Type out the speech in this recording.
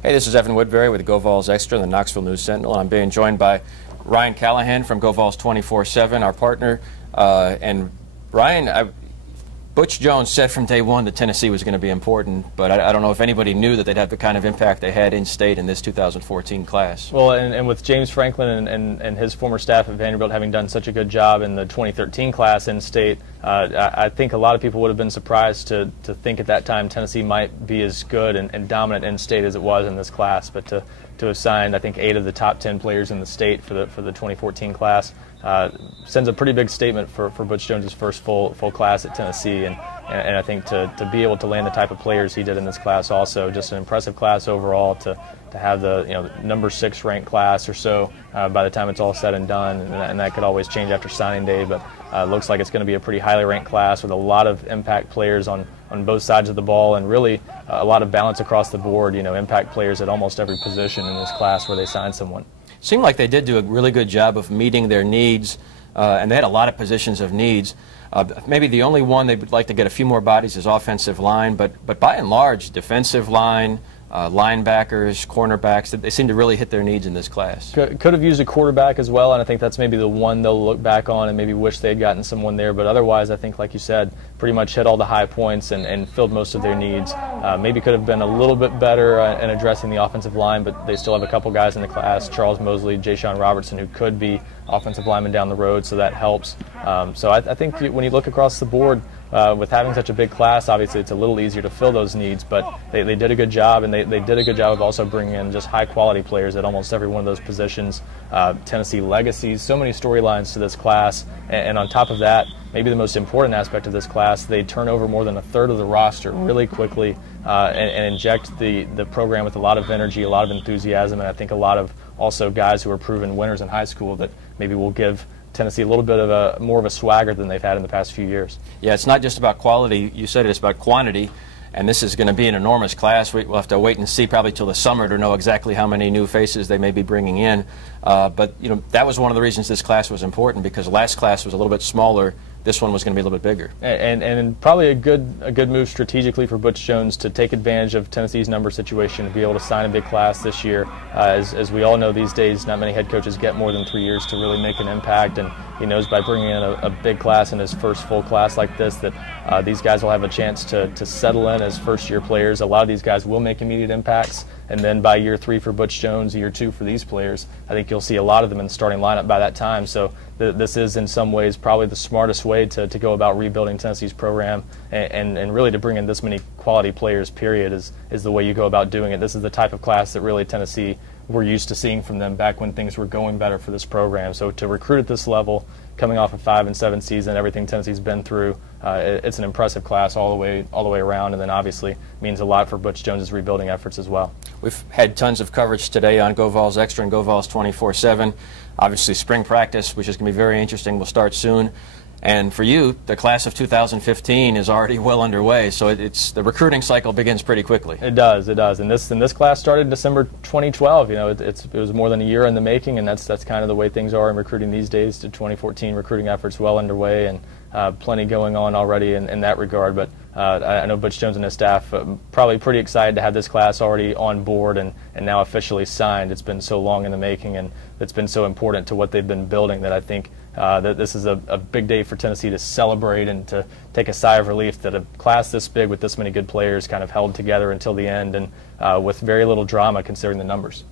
Hey, this is Evan Woodbery with GoVols Extra and the Knoxville News Sentinel, and I'm being joined by Ryan Callahan from GoVols247, our partner. And Ryan, Butch Jones said from day one that Tennessee was going to be important, but I don't know if anybody knew that they'd have the kind of impact they had in-state in this 2014 class. Well, and with James Franklin and his former staff at Vanderbilt having done such a good job in the 2013 class in-state, I think a lot of people would have been surprised to think at that time Tennessee might be as good and dominant in-state as it was in this class. But to have signed, I think, 8 of the top 10 players in the state for the 2014 class sends a pretty big statement for Butch Jones' first full class at Tennessee, and I think to be able to land the type of players he did in this class, also just an impressive class overall, to have the number 6 ranked class or so by the time it's all said and done, and that could always change after signing day, but looks like it's going to be a pretty highly ranked class with a lot of impact players on both sides of the ball, and really a lot of balance across the board. Impact players at almost every position in this class where they signed someone. Seemed like they did do a really good job of meeting their needs, and they had a lot of positions of needs. Maybe the only one they would like to get a few more bodies is offensive line, but by and large, defensive line, linebackers, cornerbacks, they seem to really hit their needs in this class. Could have used a quarterback as well, and I think that's maybe the one they'll look back on and maybe wish they had gotten someone there. But otherwise, I think, like you said, pretty much hit all the high points and filled most of their needs. Maybe could have been a little bit better in addressing the offensive line, but they still have a couple guys in the class, Charles Mosley, Ja'Shawn Robertson, who could be offensive linemen down the road, so that helps. So I think when you look across the board, with having such a big class, obviously it's a little easier to fill those needs, but they did a good job, and they did a good job of also bringing in just high-quality players at almost every one of those positions. Tennessee legacies, so many storylines to this class, and on top of that, maybe the most important aspect of this class, they turn over more than a third of the roster really quickly and inject the program with a lot of energy, a lot of enthusiasm, and I think a lot of also guys who are proven winners in high school that maybe will give Tennessee a little bit of more of a swagger than they've had in the past few years. Yeah, it's not just about quality. You said it's about quantity, and this is going to be an enormous class. We'll have to wait and see probably till the summer to know exactly how many new faces they may be bringing in. But that was one of the reasons this class was important, because last class was a little bit smaller. This one was going to be a little bit bigger. And probably a good move strategically for Butch Jones to take advantage of Tennessee's number situation, to be able to sign a big class this year. As we all know these days, not many head coaches get more than 3 years to really make an impact, and he knows by bringing in a big class in his first full class like this that these guys will have a chance to settle in as first-year players. A lot of these guys will make immediate impacts, and then by year 3 for Butch Jones, year 2 for these players, I think you'll see a lot of them in the starting lineup by that time. So this is in some ways probably the smartest way to go about rebuilding Tennessee's program, and really to bring in this many quality players, period, is the way you go about doing it. This is the type of class that really Tennessee we're used to seeing from them back when things were going better for this program. So to recruit at this level, coming off a 5-7 season, everything Tennessee's been through, it's an impressive class all the way around, and then obviously means a lot for Butch Jones' rebuilding efforts as well. We've had tons of coverage today on GoVols Extra and GoVols247. Obviously, spring practice, which is going to be very interesting, will start soon. And for you, the class of 2015 is already well underway, so the recruiting cycle begins pretty quickly. It does. And this class started in December 2012. It was more than a year in the making, and that's kind of the way things are in recruiting these days. The 2014 recruiting efforts well underway, and plenty going on already in that regard. But I know Butch Jones and his staff probably pretty excited to have this class already on board and now officially signed. It's been so long in the making, and it's been so important to what they've been building that I think that this is a big day for Tennessee to celebrate and to take a sigh of relief that a class this big with this many good players kind of held together until the end, and with very little drama considering the numbers.